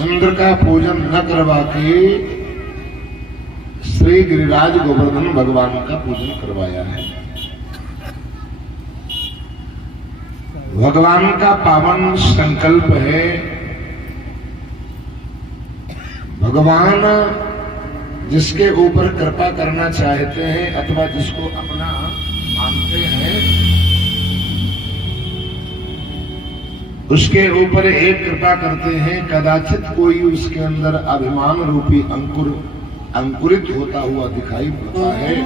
इंद्र का पूजन न करवा के श्री गिरिराज गोवर्धन भगवान का पूजन करवाया है। भगवान का पावन संकल्प है। भगवान जिसके ऊपर कृपा करना चाहते हैं अथवा जिसको अपना मानते हैं उसके ऊपर एक कृपा करते हैं। कदाचित कोई उसके अंदर अभिमान रूपी अंकुरित होता हुआ दिखाई पड़ता है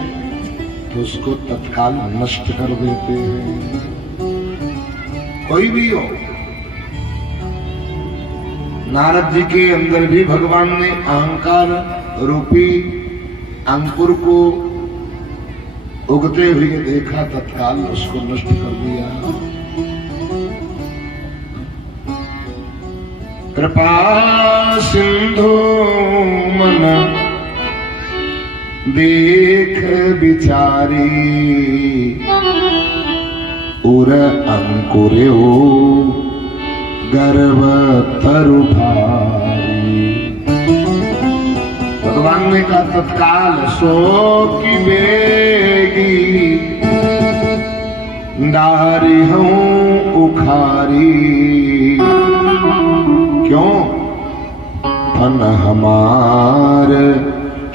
तो उसको तत्काल नष्ट कर देते हैं। कोई भी हो, नारद जी के अंदर भी भगवान ने अहंकार रूपी अंकुर को उगते हुए देखा, तत्काल उसको नष्ट कर दिया। कृपा सिंधु मन देख बिचारी उर अंकुर्यो गर्व तरु भारी। भगवान ने कहा तत्काल सो की बेगी डारी हूं उखारी। क्यों? फन हमार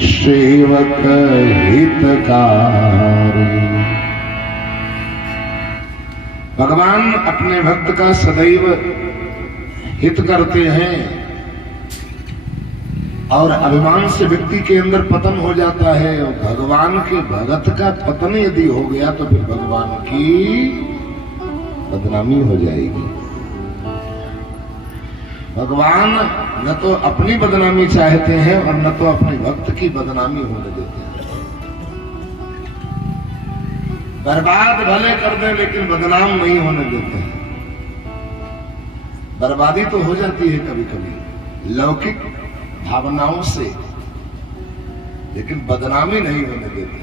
सेवक हितकारी। भगवान अपने भक्त का सदैव हित करते हैं और अभिमान से व्यक्ति के अंदर पतन हो जाता है। और भगवान के भगत का पतन यदि हो गया तो फिर भगवान की बदनामी हो जाएगी। भगवान न तो अपनी बदनामी चाहते हैं और न तो अपने भक्त की बदनामी होने देते हैं। बर्बाद भले कर दे लेकिन बदनाम नहीं होने देते हैं। बर्बादी तो हो जाती है कभी कभी लौकिक भावनाओं से, लेकिन बदनामी नहीं होने देते।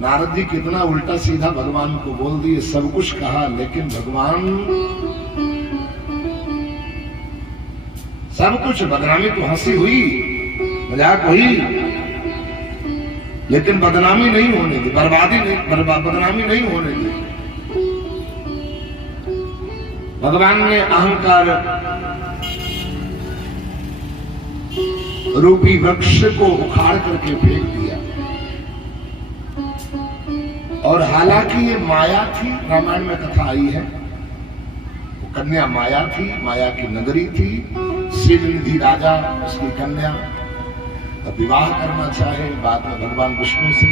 नारद जी कितना उल्टा सीधा भगवान को बोल दिए, सब कुछ कहा, लेकिन भगवान सब कुछ, बदनामी तो हंसी हुई, मजाक हुई, लेकिन बदनामी नहीं होने दी, बर्बादी नहीं, बदनामी नहीं होने दी। भगवान ने अहंकार रूपी वृक्ष को उखाड़ करके फेंक दिया। और हालांकि ये माया थी, रामायण में कथा आई है, वो कन्या माया थी, माया की नगरी थी। श्रीनिधि राजा उसकी कन्या विवाह करना चाहे, बाद में भगवान विष्णु से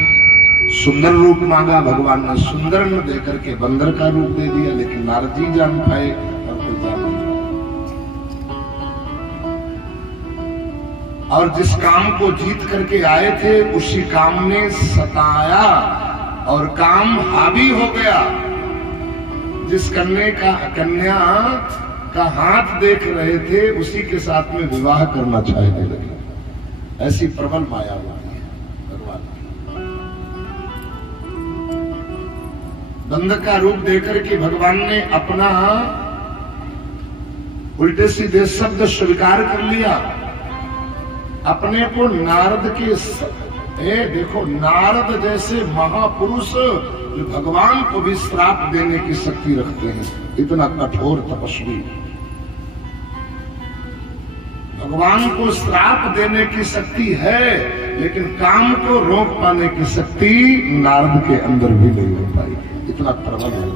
सुंदर रूप मांगा, भगवान ने सुंदर न देकर के बंदर का रूप दे दिया, लेकिन नारद जी जान पाए और कोई जान नहीं। और जिस काम को जीत करके आए थे उसी काम ने सताया और काम हावी हो गया। जिस कन्या का हाथ देख रहे थे उसी के साथ में विवाह करना चाहने लगे। ऐसी प्रबल माया होती है भगवान की। बंदर का रूप देकर के भगवान ने अपना उल्टे सीधे शब्द स्वीकार कर लिया। अपने को नारद के देखो, नारद जैसे महापुरुष भगवान को भी श्राप देने की शक्ति रखते हैं। इतना कठोर तपस्वी भगवान को श्राप देने की शक्ति है, लेकिन काम को रोक पाने की शक्ति नारद के अंदर भी नहीं हो पाई। इतना प्रबल है,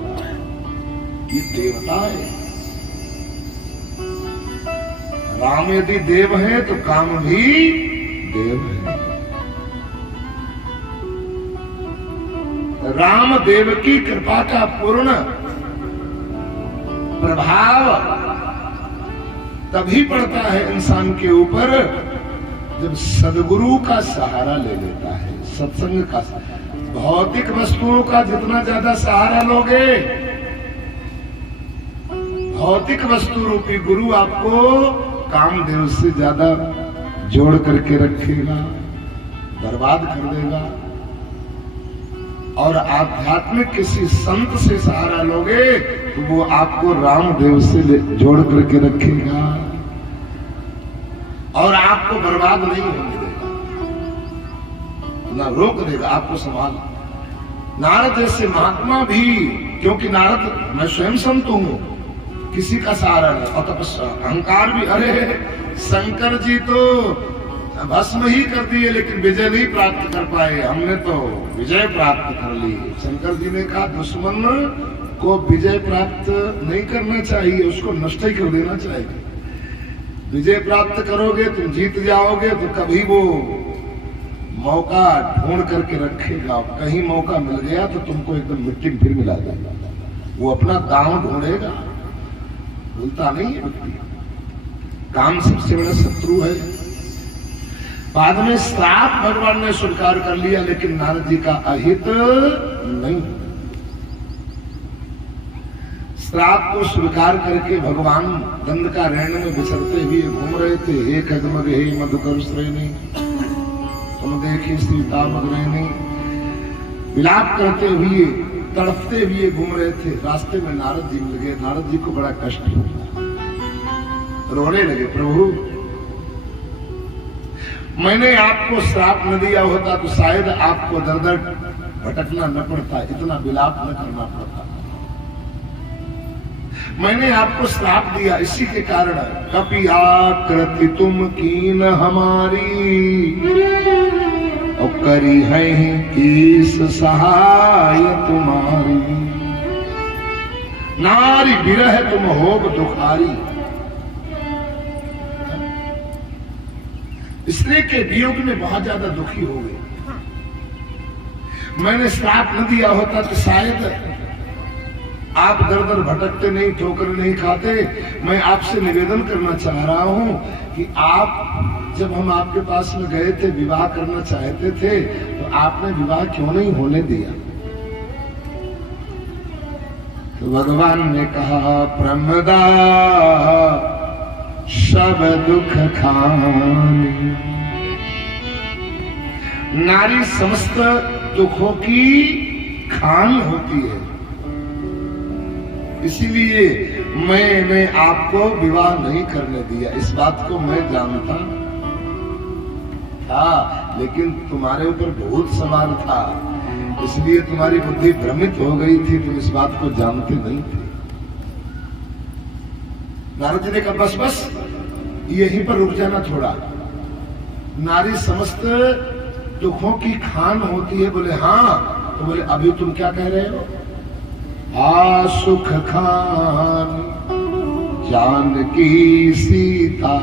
ये देवता है। राम यदि देव है तो काम भी देव है। राम देव की कृपा का पूर्ण प्रभाव तभी पड़ता है इंसान के ऊपर जब सद्गुरु का सहारा ले लेता है, सत्संग का। भौतिक वस्तुओं का जितना ज्यादा सहारा लोगे, भौतिक वस्तु रूपी गुरु आपको कामदेव से ज्यादा जोड़ करके रखेगा, बर्बाद कर देगा। और आध्यात्मिक किसी संत से सहारा लोगे तो वो आपको रामदेव से जोड़ करके रखेगा और आपको बर्बाद नहीं होने देगा, ना रोक देगा, आपको संभाल। नारद जैसे महात्मा भी, क्योंकि नारद मैं स्वयं संत हूं, किसी का सहारा नहीं, और तपस्या अहंकार भी, अरे शंकर जी तो भस्म ही कर दिए लेकिन विजय नहीं प्राप्त कर पाए, हमने तो विजय प्राप्त कर ली। शंकर जी ने कहा दुश्मन को विजय प्राप्त नहीं करना चाहिए, उसको नष्ट ही कर देना चाहिए। विजय प्राप्त करोगे तुम जीत जाओगे तो कभी वो मौका ढूंढ करके रखेगा, कहीं मौका मिल गया तो तुमको एकदम मिट्टी में फिर मिला देगा, वो अपना दांव ढूंढेगा, भूलता नहीं है व्यक्ति। काम सबसे बड़ा शत्रु है। बाद में श्राप भगवान ने स्वीकार कर लिया लेकिन नारद जी का अहित नहीं। श्राप को स्वीकार करके भगवान दंडकारण्य में विचरते हुए घूम रहे थे। हे खगमग हे मधुकर श्रेणी तुम देखी सीता मगरैनी, विलाप करते हुए तड़पते हुए घूम रहे थे। रास्ते में नारद जी मिल गए। नारद जी को बड़ा कष्ट हुआ, रोने लगे, प्रभु मैंने आपको श्राप न दिया होता तो शायद आपको दर दर भटकना न पड़ता, इतना विलाप न करना पड़ता। मैंने आपको श्राप दिया इसी के कारण, कपिया कृति तुम कीन हमारी और करी है किस सहाय तुम्हारी, नारी विरह तुम होग दुखारी। स्त्री के वियोग में बहुत ज्यादा दुखी हो गए। मैंने श्राप न दिया होता तो शायद आप दर दर भटकते नहीं, ठोकर नहीं खाते। मैं आपसे निवेदन करना चाह रहा हूं कि आप जब हम आपके पास में गए थे, विवाह करना चाहते थे, तो आपने विवाह क्यों नहीं होने दिया? तो भगवान ने कहा प्रमदा सब दुख खानी, नारी समस्त दुखों की खान होती है, इसीलिए मैंने आपको विवाह नहीं करने दिया। इस बात को मैं जानता था लेकिन तुम्हारे ऊपर भूत सवार था, इसलिए तुम्हारी बुद्धि भ्रमित हो गई थी, तुम इस बात को जानते नहीं थे। नारद जी ने कहा बस बस यहीं पर रुक जाना थोड़ा, नारी समस्त दुखों की खान होती है। बोले हाँ, तो बोले अभी तुम क्या कह रहे हो? आ सुख खान जानकी सीता,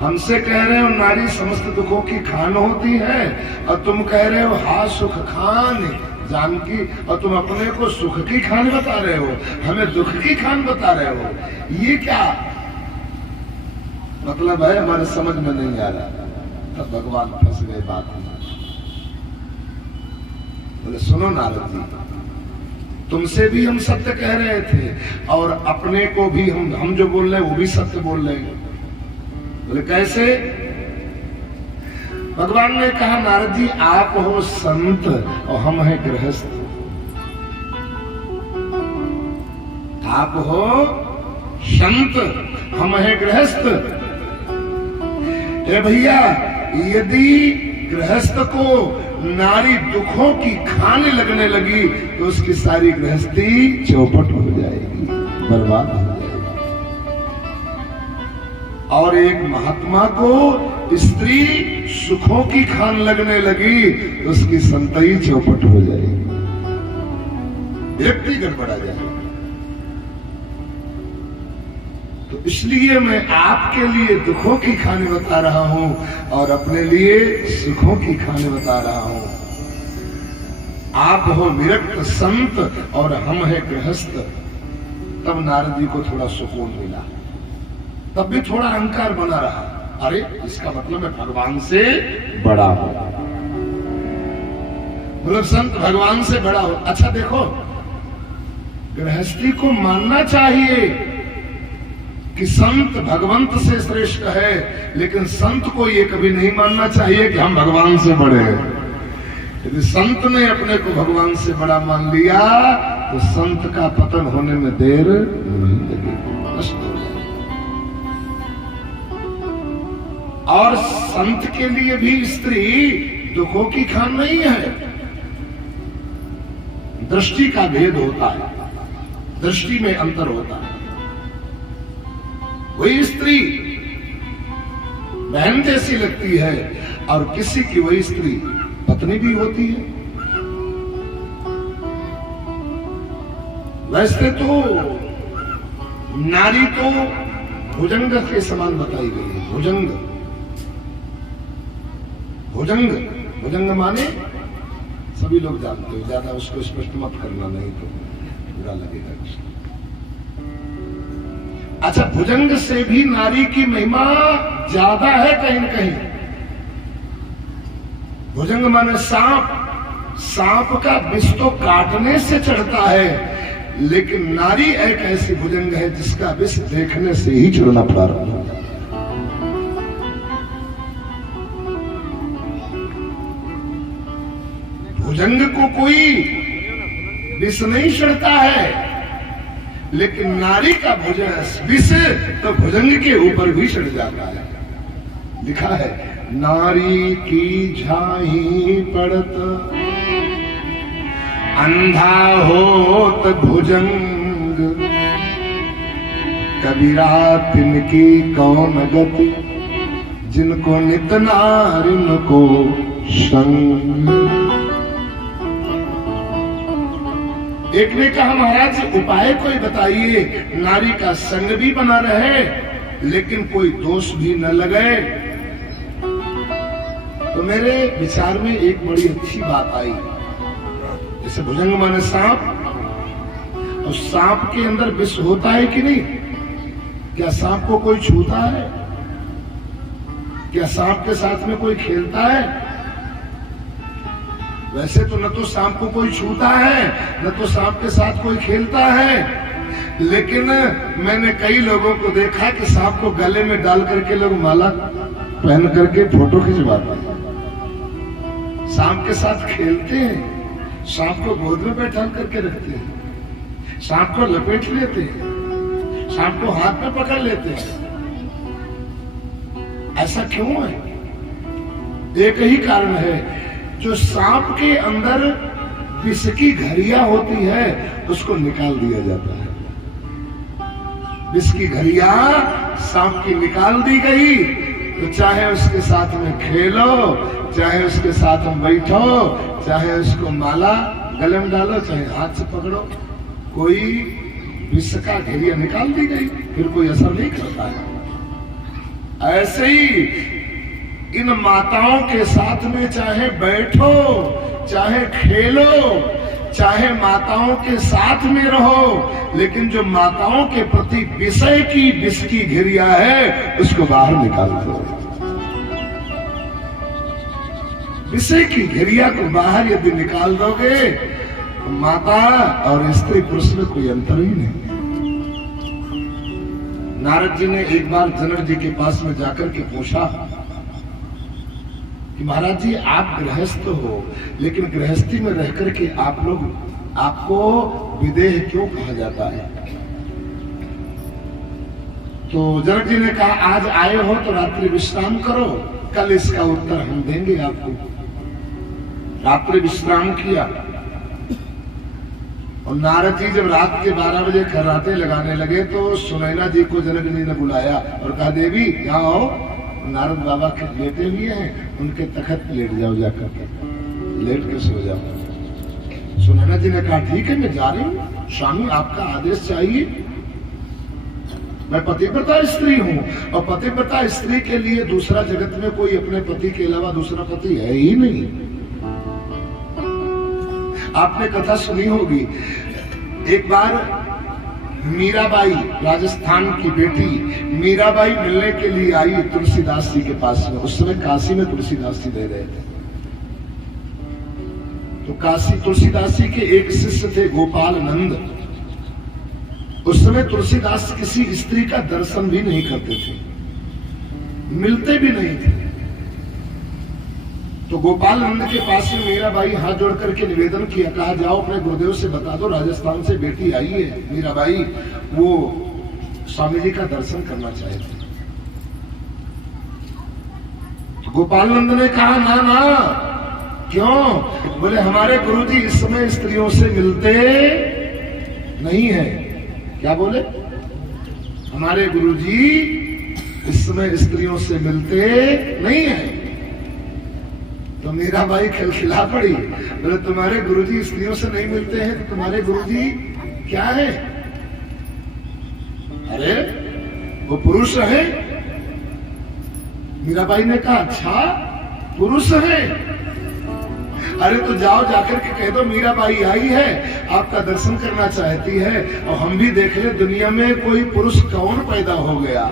हमसे कह रहे हो नारी समस्त दुखों की खान होती है और तुम कह रहे हो हा सुख खान जानकी, और तुम अपने को सुख की खान बता रहे हो, हमें दुख की खान बता रहे हो। ये क्या मतलब है, हमारे समझ में नहीं आ रहा। तब भगवान फंस गए बात में। बोले सुनो नारद जी, तुमसे भी हम सत्य कह रहे थे और अपने को भी हम जो बोल रहे हैं वो भी सत्य बोल रहे हैं। बोले कैसे? भगवान ने कहा नारद जी आप हो संत और हम हैं गृहस्थ। आप हो संत, हम हैं गृहस्थ। हे भैया, यदि गृहस्थ को नारी दुखों की खाने लगने लगी तो उसकी सारी गृहस्थी चौपट हो जाएगी, बर्बाद हो जाएगी। और एक महात्मा को स्त्री सुखों की खान लगने लगी तो उसकी संतई चौपट हो जाएगी, व्यक्ति गड़बड़ा जाएगा। तो इसलिए मैं आपके लिए दुखों की खाने बता रहा हूं और अपने लिए सुखों की खाने बता रहा हूं। आप हो विरक्त संत और हम है गृहस्थ। तब नारद जी को थोड़ा सुकून मिला, तब भी थोड़ा अहंकार बना रहा। अरे इसका मतलब मैं भगवान से बड़ा हूं, मतलब संत भगवान से बड़ा हो। अच्छा देखो, गृहस्थी को मानना चाहिए कि संत भगवंत से श्रेष्ठ है, लेकिन संत को ये कभी नहीं मानना चाहिए कि हम भगवान से बड़े हैं। यदि संत ने अपने को भगवान से बड़ा मान लिया तो संत का पतन होने में देर नहीं लगेगी, नष्ट हो जाएगा। और संत के लिए भी स्त्री दुखों की खान नहीं है। दृष्टि का भेद होता है, दृष्टि में अंतर होता है। वही स्त्री बहन जैसी लगती है और किसी की वही स्त्री पत्नी भी होती है। वैसे तो नारी तो भुजंग के समान बताई गई है। भुजंग, भुजंग, भुजंग माने सभी लोग जानते हो, ज्यादा उसको स्पष्ट मत करना, नहीं तो बुरा लगेगा। अच्छा, भुजंग से भी नारी की महिमा ज्यादा है कहीं न कहीं। भुजंग माने सांप, सांप का विष तो काटने से चढ़ता है, लेकिन नारी एक ऐसी भुजंग है जिसका विष देखने से ही चढ़ना प्रारंभ होता है। भुजंग को कोई विष नहीं चढ़ता है, लेकिन नारी का विष तो भुजंग के ऊपर भी चढ़ जाता है। लिखा है, नारी की झाई पड़त अंधा होत भुजंग, कबीरा तिनकी कौन गति, जिनको नित नारिन को संग। एक ने कहा, महाराज उपाय कोई बताइए, नारी का संग भी बना रहे लेकिन कोई दोष भी न लगे। तो मेरे विचार में एक बड़ी अच्छी बात आई। जैसे भुजंग माने सांप, और सांप के अंदर विष होता है कि नहीं? क्या सांप को कोई छूता है? क्या सांप के साथ में कोई खेलता है? वैसे तो न तो सांप को कोई छूता है, न तो सांप के साथ कोई खेलता है, लेकिन मैंने कई लोगों को देखा कि सांप को गले में डाल करके लोग माला पहन करके फोटो खिंचवाते हैं, सांप के साथ खेलते हैं, सांप को गोद में बैठा करके रखते हैं, सांप को लपेट लेते हैं, सांप को हाथ में पकड़ लेते हैं। ऐसा क्यों है? एक ही कारण है, जो सांप के अंदर विष की घड़िया होती है उसको निकाल दिया जाता है। विष की घड़िया सांप की निकाल दी गई तो चाहे उसके साथ में खेलो, चाहे उसके साथ में बैठो, चाहे उसको माला गले में डालो, चाहे हाथ से पकड़ो, कोई विष का घड़िया निकाल दी गई, फिर कोई असर नहीं करता है। ऐसे ही इन माताओं के साथ में चाहे बैठो, चाहे खेलो, चाहे माताओं के साथ में रहो, लेकिन जो माताओं के प्रति विषय की विष की घिरिया है उसको बाहर निकाल दो। विषय की घिरिया को बाहर यदि निकाल दोगे तो माता और स्त्री पुरुष में कोई अंतर ही नहीं। नारद जी ने एक बार जनक जी के पास में जाकर के पूछा कि महाराज जी, आप गृहस्थ हो, लेकिन गृहस्थी में रह करके आपको विदेह क्यों कहा जाता है? तो जनक जी ने कहा, आज आए हो तो रात्रि विश्राम करो, कल इसका उत्तर हम देंगे आपको। रात्रि विश्राम किया और नारद जी जब रात के 12 बजे खर्राटे लगाने लगे तो सुनैना जी को जनक जी ने बुलाया और कहा, देवी यहाँ आओ, नारद बाबा के लेटे हुए हैं, उनके तखत पे लेट जाओ, जाकर लेट के सो जाओ। सुनैना जी ने कहा, ठीक है, मैं जा रही हूँ, स्वामी आपका आदेश चाहिए। मैं पतिव्रता स्त्री हूँ और पतिव्रता स्त्री के लिए दूसरा जगत में कोई अपने पति के अलावा दूसरा पति है ही नहीं। आपने कथा सुनी होगी, एक बार मीराबाई, राजस्थान की बेटी मीराबाई मिलने के लिए आई तुलसीदास जी के पास में। उस समय काशी में तुलसीदास जी रह रहे थे। तो काशी तुलसीदास जी के एक शिष्य थे गोपाल नंद। उस समय तुलसीदास किसी स्त्री का दर्शन भी नहीं करते थे, मिलते भी नहीं थे। तो गोपाल नंद के पास में मीराबाई हाथ जोड़ करके निवेदन किया, कहा जाओ अपने गुरुदेव से बता दो राजस्थान से बेटी आई है मीराबाई, वो स्वामी जी का दर्शन करना चाहती। गोपाल नंद ने कहा ना ना, क्यों? बोले हमारे गुरुजी इस समय स्त्रियों से मिलते नहीं है। क्या बोले? हमारे गुरुजी इस समय स्त्रियों से मिलते नहीं है। तो मीराबाई खिलखिला पड़ी, बोले तुम्हारे गुरुजी स्त्रियों से नहीं मिलते हैं तो तुम्हारे गुरुजी क्या है? अरे वो पुरुष है। मीराबाई ने कहा अच्छा पुरुष है? अरे तो जाओ जाकर के कह दो मीराबाई आई है, आपका दर्शन करना चाहती है, और हम भी देख ले दुनिया में कोई पुरुष कौन पैदा हो गया।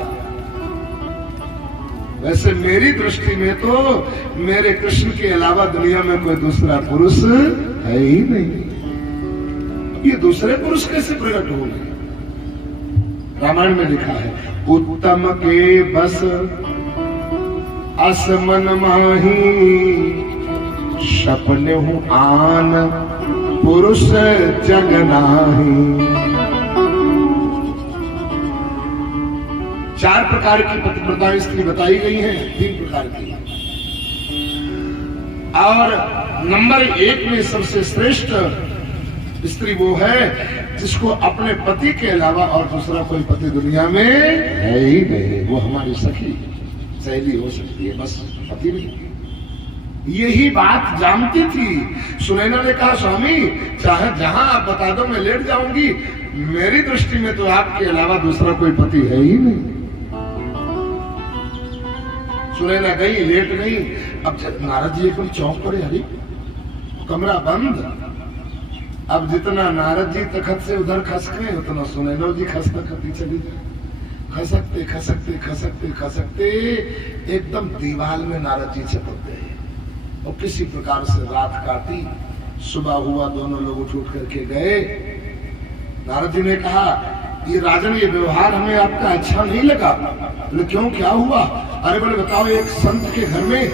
वैसे मेरी दृष्टि में तो मेरे कृष्ण के अलावा दुनिया में कोई दूसरा पुरुष है ही नहीं। ये दूसरे पुरुष कैसे प्रकट हो गए? रामायण में लिखा है, उत्तम के बस असमन माही, सपने हूं आन पुरुष जग नाही। 4 प्रकार की पतिव्रता स्त्री बताई गई हैं, 3 प्रकार की, और नंबर 1 में सबसे श्रेष्ठ स्त्री वो है जिसको अपने पति के अलावा और दूसरा कोई पति दुनिया में है ही नहीं। वो हमारी सखी सहेली हो सकती है, बस पति नहीं। यही बात जानती थी। सुनैना ने कहा स्वामी चाहे जहां आप बता दो मैं लेट जाऊंगी, मेरी दृष्टि में तो आपके अलावा दूसरा कोई पति है ही नहीं। सुनैना गई, लेट गई। अब नारद जी एकदम चौंक पड़े, अरे कमरा बंद। अब जितना नारद जी तखत से उधर खसके उतना सुनैना जी खसक करती चली जाए। खसकते खसकते खसकते खसकते एकदम दीवार में नारद जी चिपक गए और किसी प्रकार से रात काटी। सुबह हुआ, दोनों लोग उठ करके गए। नारद जी ने कहा ये राजन ये व्यवहार हमें आपका अच्छा नहीं लगा। बोले क्यों, क्या हुआ? अरे बोले बताओ, एक संत के घर में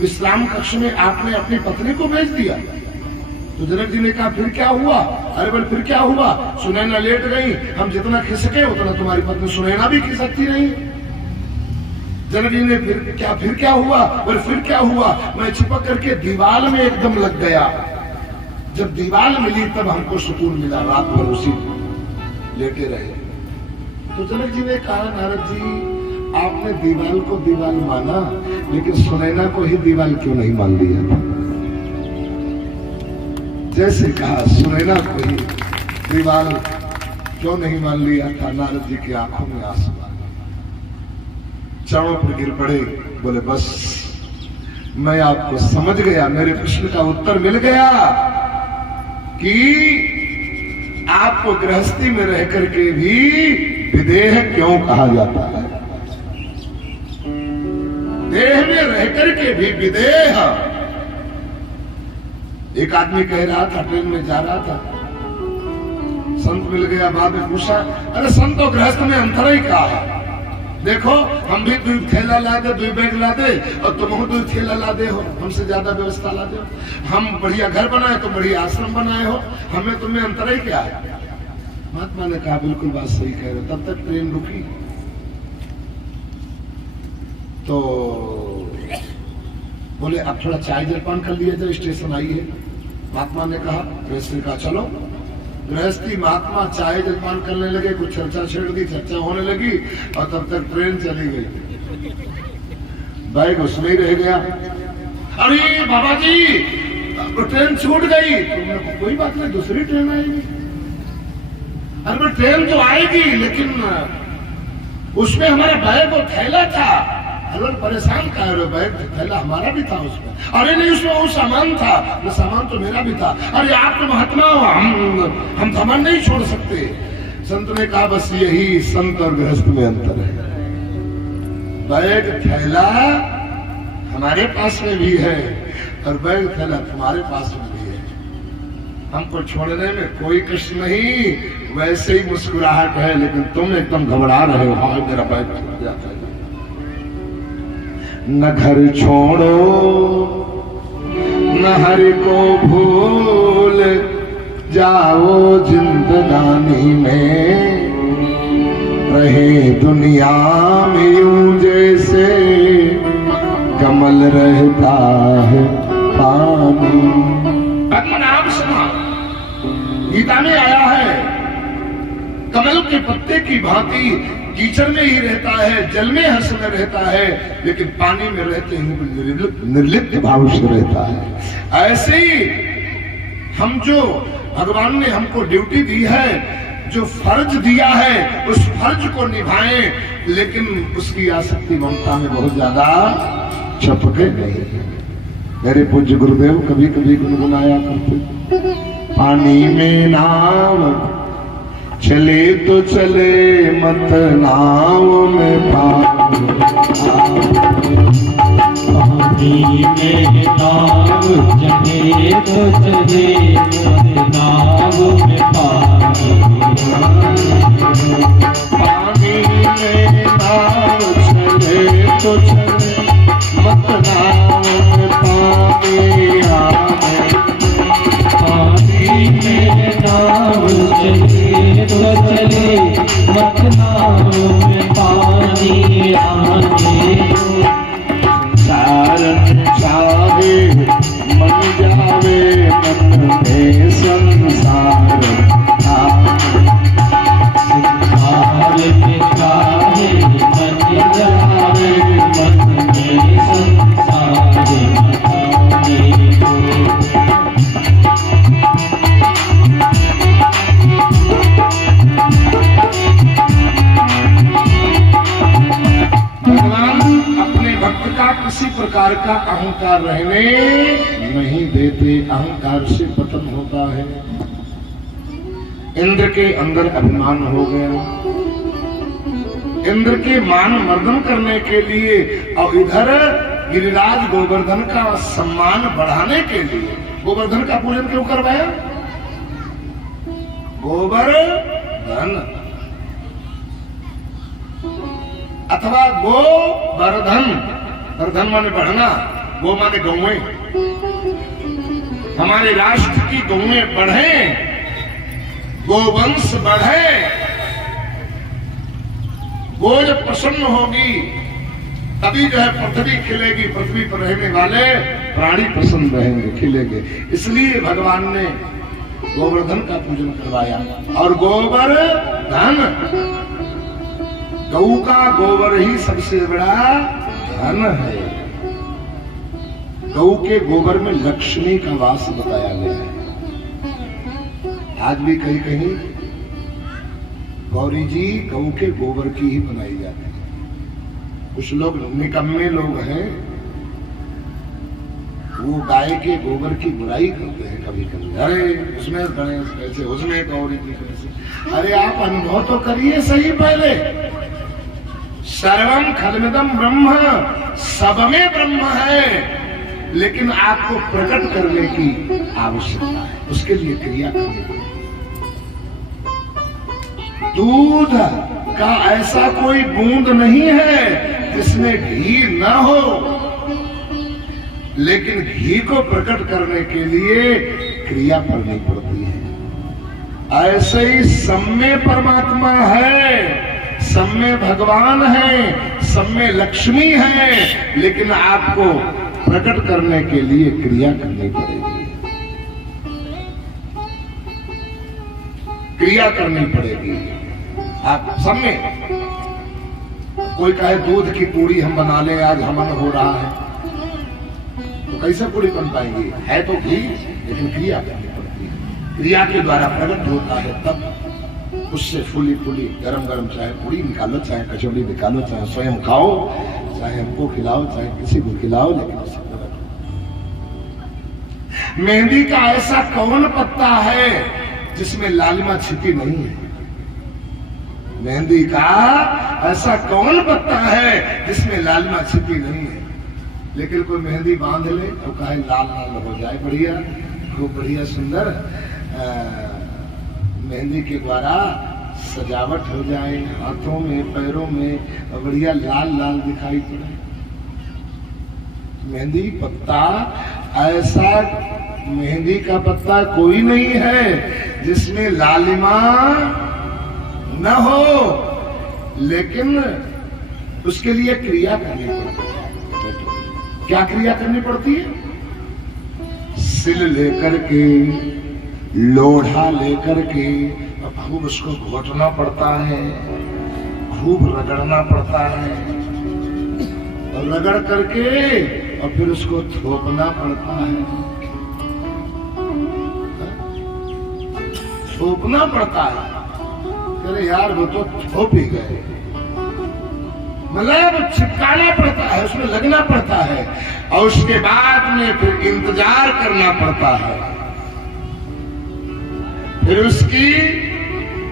विश्राम कक्ष में आपने अपनी पत्नी को भेज दिया। तो जनक जी ने कहा फिर क्या हुआ? अरे बोले फिर क्या हुआ? सुनैना लेट गई, हम जितना खिसके उतना तुम्हारी पत्नी सुनैना भी खिसकती नहीं। जनक जी ने फिर क्या हुआ? बोले फिर क्या हुआ? मैं चिपक करके दीवार में एकदम लग गया। जब दीवार मिली तब हमको सुकून मिला, रात भर उसी लेटे रहे। तो जनक जी ने कहा नारद जी आपने दीवार को दीवार माना, लेकिन सुनैना को ही दीवार क्यों नहीं मान लिया? जैसे कहा सुनैना को ही दीवार क्यों नहीं मान लिया था, नारद जी की आंखों में आंसू आ गए, चरणों पर गिर पड़े। बोले बस मैं आपको समझ गया, मेरे प्रश्न का उत्तर मिल गया कि आपको गृहस्थी में रह करके भी विदेह क्यों कहा जाता है। देह में रह करके भी विदेह। एक आदमी कह रहा था, ट्रेन में जा रहा था, संत मिल गया, बाद में पूछा अरे संत तो गृहस्थ में अंतर ही क्या है? देखो हम भी 2 थैला ला दे, 2 बैग ला दे, और तुम 2 थैला ला दे हो, हमसे ज्यादा व्यवस्था ला दे हो। हम बढ़िया घर बनाए तो बढ़िया आश्रम बनाए हो, हमें तुम्हें अंतर ही क्या है? महात्मा ने कहा बिल्कुल बात सही कह रहे हो। तब तक ट्रेन रुकी तो बोले अब थोड़ा चाय जलपान कर लिया जाए, स्टेशन आई है। महात्मा ने कहा, गृहस्थी का चलो। गृहस्थी महात्मा चाय जलपान करने लगे, कुछ चर्चा छेड़ दी, चर्चा होने लगी और तब तक ट्रेन चली गई। बैग उसमें ही रह गया। अरे बाबा जी ट्रेन छूट गई। तो कोई बात नहीं, दूसरी ट्रेन आएगी। अरे ट्रेन तो आएगी लेकिन उसमें हमारा बैग और थैला था। अरे परेशान कह रहे, बैग थैला हमारा भी था उसमें। अरे नहीं उसमें वो सामान था, वो सामान तो मेरा भी था। अरे आप तो महात्मा हो, हम सामान नहीं छोड़ सकते। संत ने कहा बस यही संत और गृहस्थ में अंतर है। बैग थैला हमारे पास में भी है और बैग थैला तुम्हारे पास में भी है। हमको छोड़ने में कोई कष्ट नहीं, वैसे ही मुस्कुराहट है, लेकिन तुम एकदम घबरा रहे हो, हाँ मेरा बैग छूट जाता है। न घर छोड़ो न हरि को भूल जाओ जिंदगानी में, रहे दुनिया में यूं जैसे कमल रहता है पानी। अभी नाम सुना, गीता में आया है, कमल के पत्ते की भांति कीचड़ में ही रहता है, जल में हंस में रहता है, लेकिन पानी में रहते ही निर्लिप्त भाव से रहता है। ऐसे ही हम जो भगवान ने हमको ड्यूटी दी है, जो फर्ज दिया है, उस फर्ज को निभाएं, लेकिन उसकी आसक्ति ममता में बहुत ज्यादा चपके नहीं। मेरे पूज्य गुरुदेव कभी कभी गुनगुनाया करते, पानी में नाव चले तो चले मत नाव में पानी में नाव चले तो चले मत नाव में पानी में नाव चले तो चले मत नाव में पानी में नाव चले तो चले मत नाव में पानी आने। सारन चाहे मन जावे मन में संसार में चाहे मन जावे मन में संसार किसी प्रकार का अहंकार रहने नहीं देते। अहंकार से पतन होता है। इंद्र के अंदर अभिमान हो गया, इंद्र के मान मर्दन करने के लिए, और इधर गिरिराज गोवर्धन का सम्मान बढ़ाने के लिए गोवर्धन का पूजन क्यों करवाया? गोवर्धन अथवा गोवर्धन, वर्धन माने बढ़ना, गो माने गौएं। हमारे राष्ट्र की गौएं बढ़े, गोवंश बढ़े, गो जब प्रसन्न होगी तभी जो है पृथ्वी खिलेगी, पृथ्वी पर रहने वाले प्राणी प्रसन्न रहेंगे, खिलेंगे। इसलिए भगवान ने गोवर्धन का पूजन करवाया। और गोवर्धन, गौ का गोबर ही सबसे बड़ा धन है। गौ के गोबर में लक्ष्मी का वास बताया गया है। आज भी कहीं कहीं गौरी जी गौ के गोबर की ही बनाई जाती है। कुछ लोग निकम्मे लोग हैं, वो गाय के गोबर की बुराई करते हैं कभी कभी। अरे उसमें गणेश कैसे, उसमें गौरी जी कैसे। अरे आप अनुभव तो करिए सही पहले। सर्वम खलमिदम ब्रह्म, सब में ब्रह्म है, लेकिन आपको प्रकट करने की आवश्यकता है, उसके लिए क्रिया करनी पड़ेगी। दूध का ऐसा कोई बूंद नहीं है जिसमें घी न हो, लेकिन घी को प्रकट करने के लिए क्रिया करनी पड़ती है। ऐसे ही सब में परमात्मा है, सब में भगवान है, सब में लक्ष्मी है, लेकिन आपको प्रकट करने के लिए क्रिया करनी पड़ेगी, क्रिया करनी पड़ेगी। आप सब में कोई कहे दूध की पूड़ी हम बना ले, आज हवन हो रहा है, तो कैसे पूड़ी बन पाएंगी? है तो घी, लेकिन क्रिया करनी पड़ती है। क्रिया के द्वारा प्रकट होता है, तब उससे फूली फूली गरम गरम चाहे पूड़ी निकालो, चाहे कचौड़ी निकालो, चाहे स्वयं खाओ, चाहे हमको खिलाओ, चाहे किसी को खिलाओ, लेकिन उसे प्रकट। मेहंदी का ऐसा कौन पत्ता है जिसमें लालिमा छिपी नहीं है? मेहंदी का ऐसा कौन पत्ता है जिसमें लालिमा छिपी नहीं है? लेकिन कोई मेहंदी बांध ले और कहे लाल लाल हो जाए, बढ़िया, खूब बढ़िया सुंदर मेहंदी के द्वारा सजावट हो जाए, हाथों में पैरों में बढ़िया लाल लाल दिखाई पड़े। मेहंदी पत्ता ऐसा मेहंदी का पत्ता कोई नहीं है जिसमें लालिमा न हो, लेकिन उसके लिए क्रिया करनी पड़ती है। क्या क्रिया करनी पड़ती है? सिल लेकर के, लोढ़ा लेकर के खूब उसको घोटना पड़ता है, खूब रगड़ना पड़ता है, और रगड़ करके और फिर उसको थोपना पड़ता है, थोपना पड़ता है। अरे यार वो तो थोप ही गए, मतलब चिपकाना पड़ता है, उसमें लगना पड़ता है, और उसके बाद में फिर इंतजार करना पड़ता है, फिर उसकी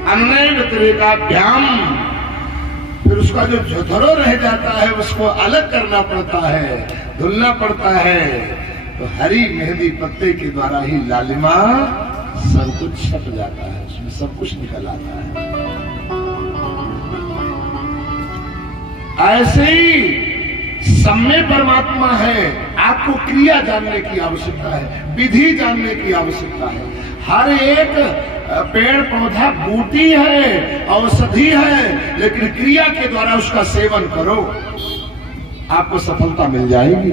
अन्य व्यतिरेकाभ्याम, फिर उसका जो झोधरो रह जाता है उसको अलग करना पड़ता है, धुलना पड़ता है। तो हरी मेहंदी पत्ते के द्वारा ही लालिमा सब कुछ छप जाता है, उसमें सब कुछ निकल आता है। ऐसे ही सम्य परमात्मा है। आपको क्रिया जानने की आवश्यकता है, विधि जानने की आवश्यकता है। हर एक पेड़ पौधा बूटी है, औषधि है, लेकिन क्रिया के द्वारा उसका सेवन करो, आपको सफलता मिल जाएगी।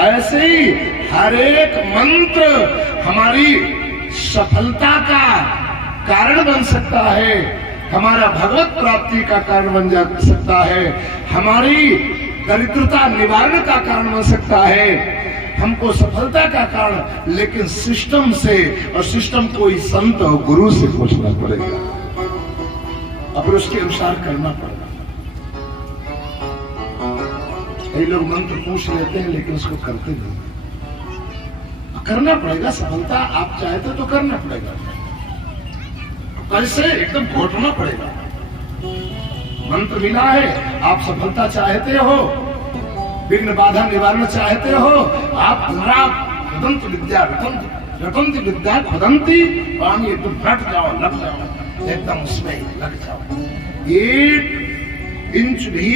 ऐसे ही हर एक मंत्र हमारी सफलता का कारण बन सकता है, हमारा भगवत प्राप्ति का कारण बन जा सकता है, हमारी दरिद्रता निवारण का कारण बन सकता है, हमको सफलता का कारण। लेकिन सिस्टम से, और सिस्टम कोई संत और गुरु से पूछना पड़ेगा, और फिर उसके अनुसार करना पड़ेगा। कई लोग मंत्र पूछ लेते हैं लेकिन उसको करते नहीं। करना पड़ेगा, सफलता आप चाहते तो करना पड़ेगा। कैसे? एकदम घोटना पड़ेगा। मंत्र मिला है, आप सफलता चाहते हो, विघ्न बाधा निवारण चाहते हो, आप खुदंत विद्या रटंत विद्या खुदंती, वाणी एकदम रट जाओ, लग जाओ, एकदम उसमें लग जाओ। एक इंच भी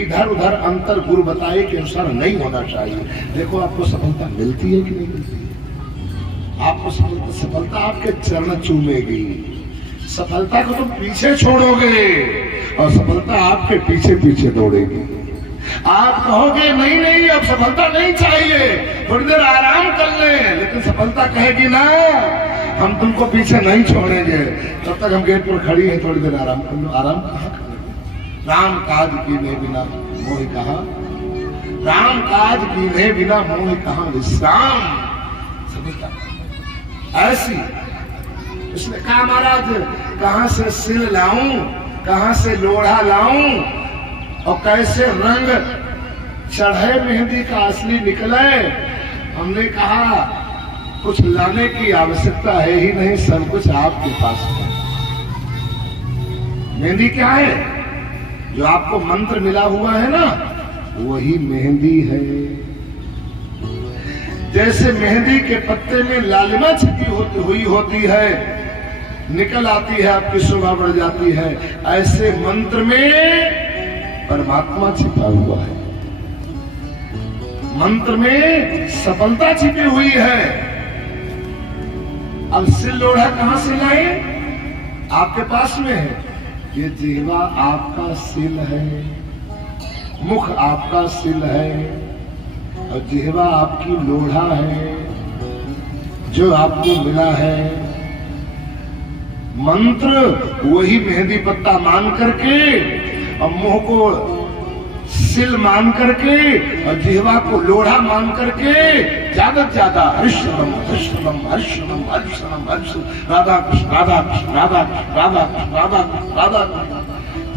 इधर उधर अंतर गुरु बताए के अनुसार नहीं होना चाहिए। देखो आपको सफलता मिलती है कि नहीं मिलती है? आपको सफलता आपके चरण चूमेगी। सफलता को तुम पीछे छोड़ोगे और सफलता आपके पीछे पीछे दौड़ेगी। आप कहोगे नहीं नहीं अब सफलता नहीं चाहिए, थोड़ी देर आराम कर ले, लेकिन सफलता कहेगी ना हम तुमको पीछे नहीं छोड़ेंगे, तब तक हम गेट पर खड़ी है, थोड़ी देर आराम कर लो। आराम कहाँ कर लो? राम काज कीने बिना मोह कहाँ, राम काज कीने बिना मोह कहाँ विश्राम। समझता ऐसी उसने कहा महाराज कहां से सिल लाऊं, कहां से लोढ़ा लाऊं, और कैसे रंग चढ़े मेहंदी का असली निकले। हमने कहा कुछ लाने की आवश्यकता है ही नहीं, सब कुछ आपके पास है। मेहंदी क्या है? जो आपको मंत्र मिला हुआ है ना, वही मेहंदी है। जैसे मेहंदी के पत्ते में लालिमा छिपी हुई होती है, निकल आती है, आपकी शोभा बढ़ जाती है, ऐसे मंत्र में परमात्मा छिपा हुआ है। मंत्र में सफलता छिपी हुई है। अब सिल लोढ़ा कहां से लाए? आपके पास में है। ये जिह्वा आपका सिल है, मुख आपका सिल है, और जिह्वा आपकी लोढ़ा है जो आपको मिला है। मंत्र वही मेहंदी पत्ता मान करके, और मुंह को सिल मान करके, और जिह्वा को लोढ़ा मान करके ज्यादा से ज्यादा हरिश्रम हरिश्रम हरिश्रम हरिश्रम हरिश्रम, राधा कृष्ण राधा कृष्ण राधा कृष्ण राधा कृष्ण राधा कृष्ण राधा कृष्ण।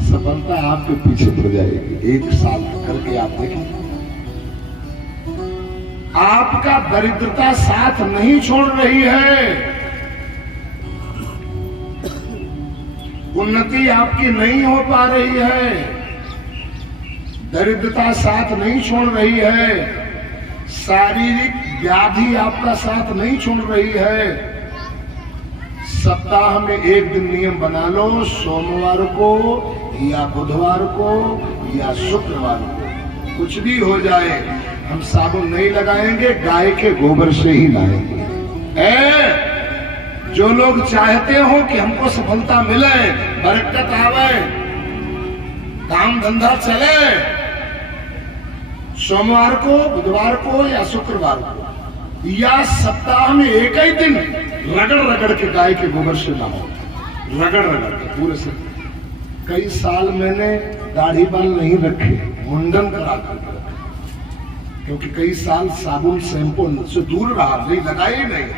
सफलता आपके पीछे पड़ जाएगी। एक साल करके आप देखें, आपका दरिद्रता साथ नहीं छोड़ रही है, उन्नति आपकी नहीं हो पा रही है, दरिद्रता साथ नहीं छोड़ रही है, शारीरिक व्याधि आपका साथ नहीं छोड़ रही है। सप्ताह में एक दिन नियम बना लो, सोमवार को या बुधवार को या शुक्रवार को, कुछ भी हो जाए, हम साबुन नहीं लगाएंगे, गाय के गोबर से ही लाएंगे। जो लोग चाहते हो कि हमको सफलता मिले, बरकत आवे, काम धंधा चले, सोमवार को, बुधवार को या शुक्रवार को या सप्ताह में एक ही दिन रगड़ रगड़ के गाय के गोबर से नहाओ, रगड़ रगड़ के पूरे से। कई साल मैंने दाढ़ी बाल नहीं रखे, मुंडन करा करके रखे, क्योंकि कई साल साबुन शैम्पू से दूर रहा, नहीं लगाई नहीं।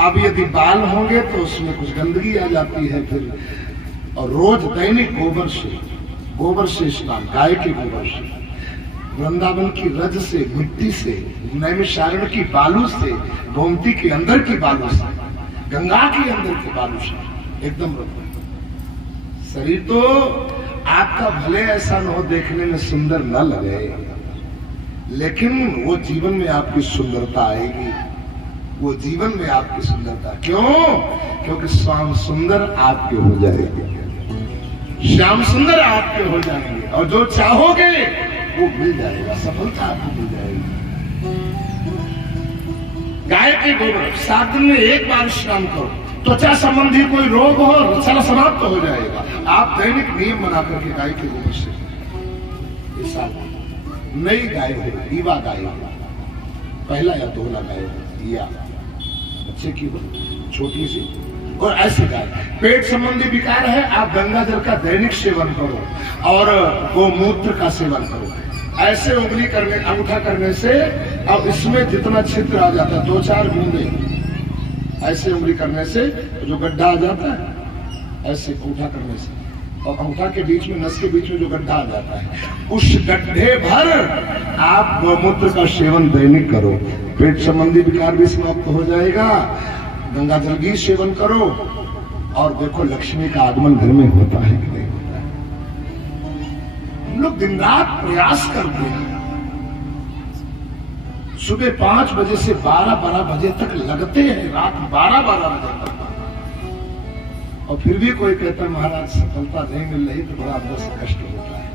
अब यदि बाल होंगे तो उसमें कुछ गंदगी आ जाती है फिर, और रोज दैनिक गोबर से स्नान, गाय के गोबर से, वृंदावन की रज से, मिट्टी से, नैमिषारण्य की बालू से, गोमती के अंदर की बालू से, गंगा के अंदर की बालू से एकदम रखो। शरीर तो आपका भले ऐसा न हो, देखने में सुंदर न लगे, लेकिन वो जीवन में आपकी सुंदरता आएगी, वो जीवन में आपकी सुंदरता। क्यों? क्योंकि श्याम सुंदर आपके हो जाएंगे, श्याम सुंदर आपके हो जाएंगे, और जो चाहोगे वो मिल जाएगा, सफलता आपको मिल जाएगी। गाय के गोबर 7 दिन में एक बार स्नान करो, त्वचा संबंधी कोई रोग हो सारा समाप्त हो जाएगा। आप दैनिक नियम बना करके गाय के गोबर से, इस साल नई गाय हो, ईवा गाय हो, पहला या दोहला गाय हो, या बच्चे की हो, छोटी सी, और ऐसे गाय। पेट संबंधी विकार है, आप गंगा जल का दैनिक सेवन करो और गोमूत्र का सेवन करो। ऐसे उंगली करने, अंगूठा करने से, अब इसमें जितना छिद्र आ जाता है 2-4 बूंदे, ऐसे उंगली करने से जो गड्ढा आ जाता है, ऐसे अंगूठा करने से, और अंगूठा के बीच में, नस के बीच में जो गड्ढा आ जाता है, उस गड्ढे भर आप गोमूत्र का सेवन दैनिक करो, पेट संबंधी विकार भी समाप्त हो जाएगा। गंगा जल की सेवन करो, और देखो लक्ष्मी का आगमन घर में होता है कि नहीं होता है। हम लोग दिन रात प्रयास करते हैं, सुबह 5 बजे से 12 बजे तक लगते हैं, रात 12 बजे तक, और फिर भी कोई कहता है महाराज सफलता नहीं मिल रही, तो बड़ा अंदर से कष्ट होता है।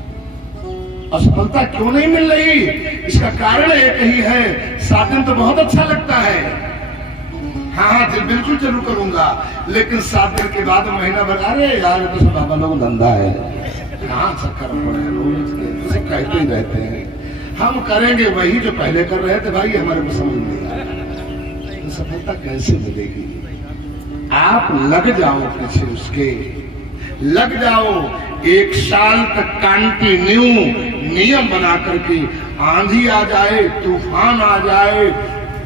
और सफलता क्यों नहीं मिल रही? इसका कारण एक ही है, 7 दिन तो बहुत अच्छा लगता है, हाँ बिल्कुल जरूर करूंगा, लेकिन 7 दिन के बाद महीना भर, अरे यार तो सब बाबा लोग धंधा है, कहाँ चक्कर पड़े, रोज के कहते ही रहते हैं, हम करेंगे वही जो पहले कर रहे थे, भाई हमारे को समझ नहीं आया। तो सफलता कैसे मिलेगी? आप लग जाओ पीछे उसके, लग जाओ, 1 साल तक कंटिन्यू नियम बना करके, आंधी आ जाए, तूफान आ जाए,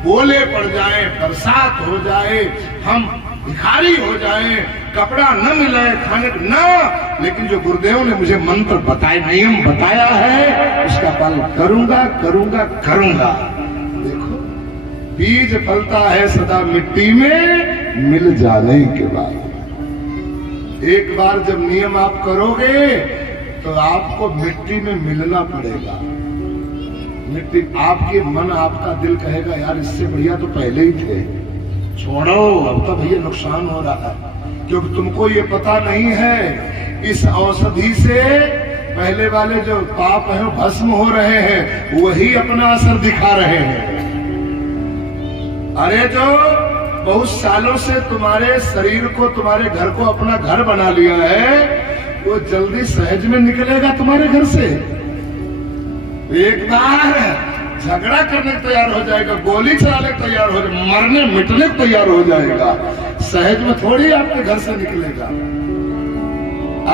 ओले पड़ जाए, बरसात हो जाए, हम भिखारी हो जाए, कपड़ा न मिले, खाने न, लेकिन जो गुरुदेव ने मुझे मंत्र बताए, नियम बताया है, उसका पालन करूंगा करूंगा करूंगा। देखो बीज फलता है सदा मिट्टी में, मिल जाने के बाद। एक बार जब नियम आप करोगे तो आपको मिट्टी में मिलना पड़ेगा। मिट्टी, आपके मन, आपका दिल कहेगा यार इससे बढ़िया तो पहले ही थे, छोड़ो, अब तो भैया नुकसान हो रहा है, क्योंकि तुमको ये पता नहीं है इस औषधि से पहले वाले जो पाप है वो भस्म हो रहे हैं, वही अपना असर दिखा रहे हैं। अरे जो बहुत सालों से तुम्हारे शरीर को, तुम्हारे घर को अपना घर बना लिया है, वो जल्दी सहज में निकलेगा तुम्हारे घर से। एक बार झगड़ा करने को तैयार हो जाएगा, गोली चलाने को तैयार हो जाएगा, मरने मिटने को तैयार हो जाएगा, सहज में थोड़ी आपके घर से निकलेगा।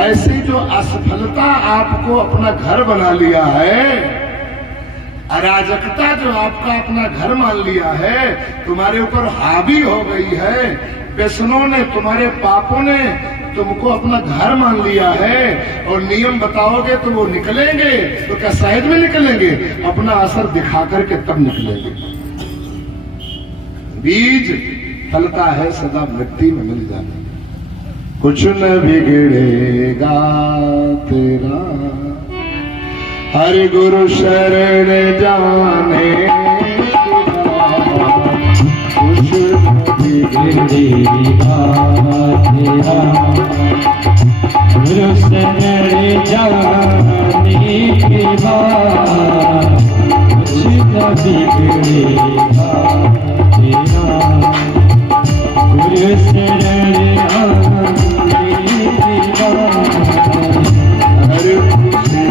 ऐसी जो असफलता आपको अपना घर बना लिया है, अराजकता जो आपका अपना घर मान लिया है, तुम्हारे ऊपर हावी हो गई है, व्यसनों ने, तुम्हारे पापों ने तुमको अपना घर मान लिया है, और नियम बताओगे तो वो निकलेंगे, तो क्या सहज में निकलेंगे? अपना असर दिखा करके तब निकलेंगे। बीज फलता है सदा मिट्टी में मिल जाने, कुछ न बिगड़ेगा तेरा, हरि गुरु शरण जाने, कुछ न बिगड़ेगा तेरा, गुरु शरण जाने के बाद कुछ न बिगड़ेगा तेरा गुरु शरण आएगा हर खुशी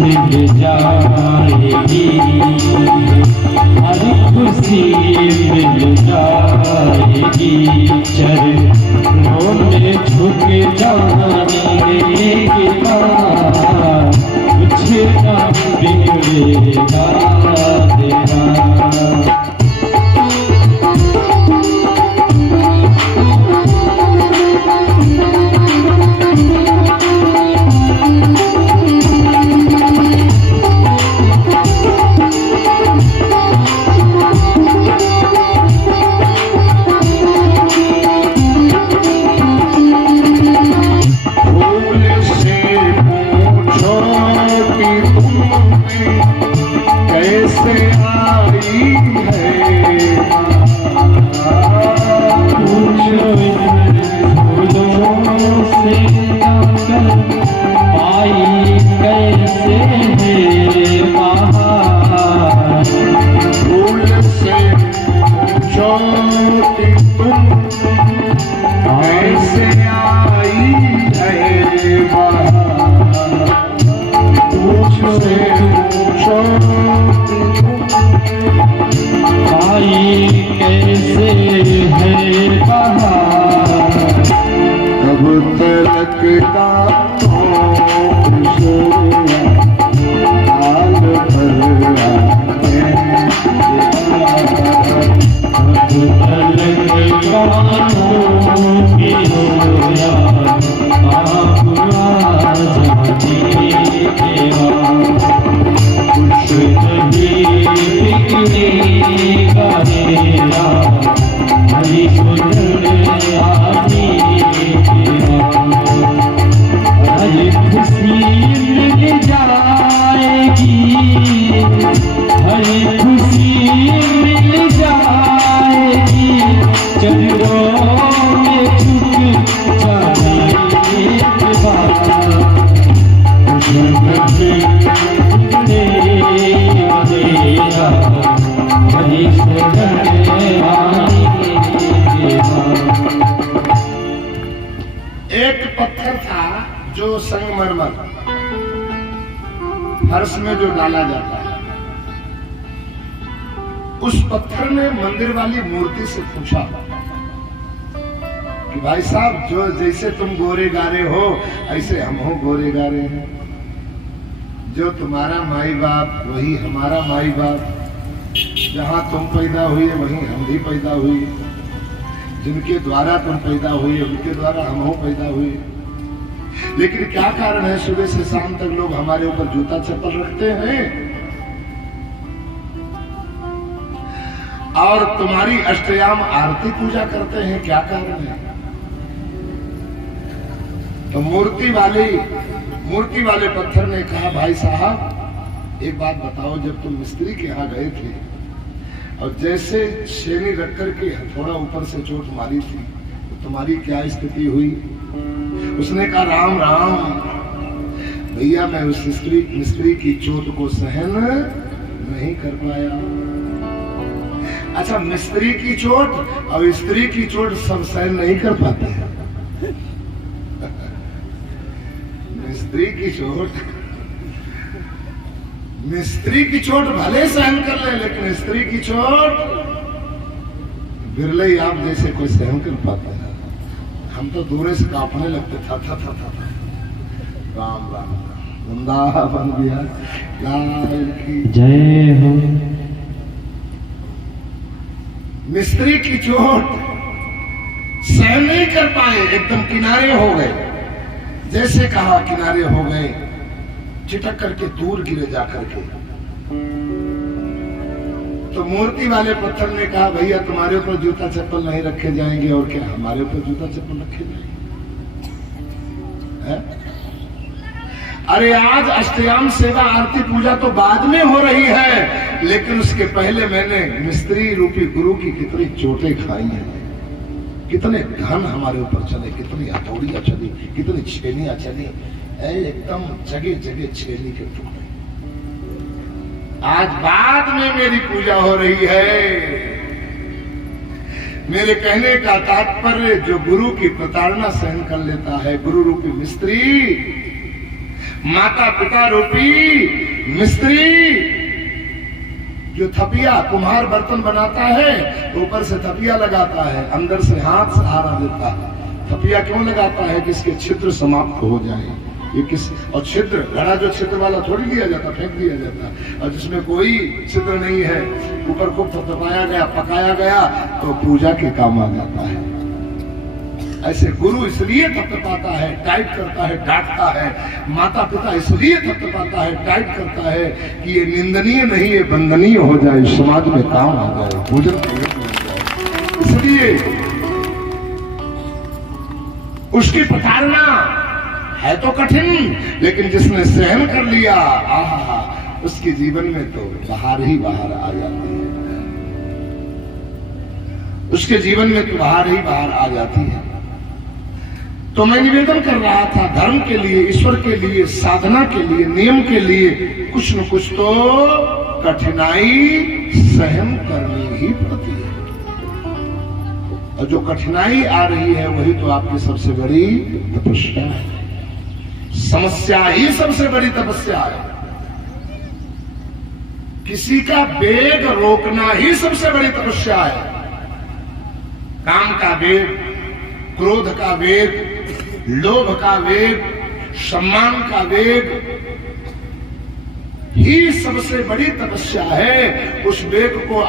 मिल जाएगी हर खुशी मिल जाएगी चरणों में झुक जाने के बाद कुछ न बिगड़ेगा तेरा जो संगमरमर फर्श में जो डाला जाता है, उस पत्थर ने मंदिर वाली मूर्ति से पूछा कि भाई साहब, जो जैसे तुम गोरे गारे हो ऐसे हम हो गोरे गारे हैं। जो तुम्हारा माई बाप वही हमारा माई बाप, जहां तुम पैदा हुए वहीं हम भी पैदा हुए, जिनके द्वारा तुम पैदा हुए उनके द्वारा हम हो पैदा हुए। लेकिन क्या कारण है सुबह से शाम तक लोग हमारे ऊपर जूता चप्पल रखते हैं और तुम्हारी अष्टयाम आरती पूजा करते हैं? क्या कारण है? तो मूर्ति वाले पत्थर ने कहा, भाई साहब एक बात बताओ, जब तुम मिस्त्री के यहाँ गए थे और जैसे छेनी रख करके हथौड़ा ऊपर से चोट मारी थी तो तुम्हारी क्या स्थिति हुई? उसने कहा, राम राम भैया, मैं उस मिस्त्री की चोट को सहन नहीं कर पाया। अच्छा, मिस्त्री की चोट और स्त्री की चोट सब सहन नहीं कर पाते हैं। मिस्त्री की चोट भले सहन कर ले, लेकिन स्त्री की चोट बिरले ही आप जैसे कोई सहन कर पाता है। हम तो दूर से कांपने लगते था। राम राम वृंदावन बिहार लाल की जय हो। मिस्त्री की चोट सहन नहीं कर पाए, एकदम किनारे हो गए। जैसे कहा किनारे हो गए, चिटक करके दूर गिरे जा करके। तो मूर्ति वाले पत्थर ने कहा, भैया तुम्हारे ऊपर जूता चप्पल नहीं रखे जाएंगे, और क्या हमारे ऊपर जूता चप्पल रखे जाएंगे? अरे आज अष्टयाम सेवा आरती पूजा तो बाद में हो रही है, लेकिन उसके पहले मैंने मिस्त्री रूपी गुरु की कितनी चोटें खाई हैं, कितने घन हमारे ऊपर चले, कितनी हथौड़ियां चली, कितनी छेलियां चली, एकदम जगह जगह छेली के टुकड़े। आज बाद में मेरी पूजा हो रही है। मेरे कहने का तात्पर्य जो गुरु की प्रताड़ना सहन कर लेता है, गुरु रूपी मिस्त्री, माता पिता रूपी मिस्त्री, जो थपिया कुम्हार बर्तन बनाता है तो ऊपर से थपिया लगाता है, अंदर से हाथ सहारा देता है। थपिया क्यों लगाता है? कि इसके छिद्र समाप्त हो जाए। ये किस और छिद्र, घड़ा जो छिद्र वाला थोड़ी दिया जाता, फेंक दिया जाता, और जिसमें कोई छिद्र नहीं है, ऊपर खूब थपथपाया गया, पकाया गया, तो पूजा के काम आ जाता है। ऐसे गुरु इसलिए थपथपाता है, टाइट करता है, डांटता है। माता पिता इसलिए थपथपाता है, टाइट करता है कि ये निंदनीय नहीं, ये वंदनीय हो जाए, समाज में काम आ जाए, पूजन के रूप में हो जाए। इसलिए उसकी प्रताड़ना है तो कठिन, लेकिन जिसने सहन कर लिया, आहा, उसके जीवन में तो बाहर ही बाहर आ जाती है। उसके जीवन में तो बाहर ही बाहर आ जाती है। तो मैं निवेदन कर रहा था, धर्म के लिए, ईश्वर के लिए, साधना के लिए, नियम के लिए कुछ न कुछ तो कठिनाई सहन करनी ही पड़ती है। और जो कठिनाई आ रही है वही तो आपकी सबसे बड़ी तपस्या है। समस्या ही सबसे बड़ी तपस्या है। किसी का वेग रोकना ही सबसे बड़ी तपस्या है। काम का वेग, क्रोध का वेग, लोभ का वेग, सम्मान का वेग ही सबसे बड़ी तपस्या है। उस वेग को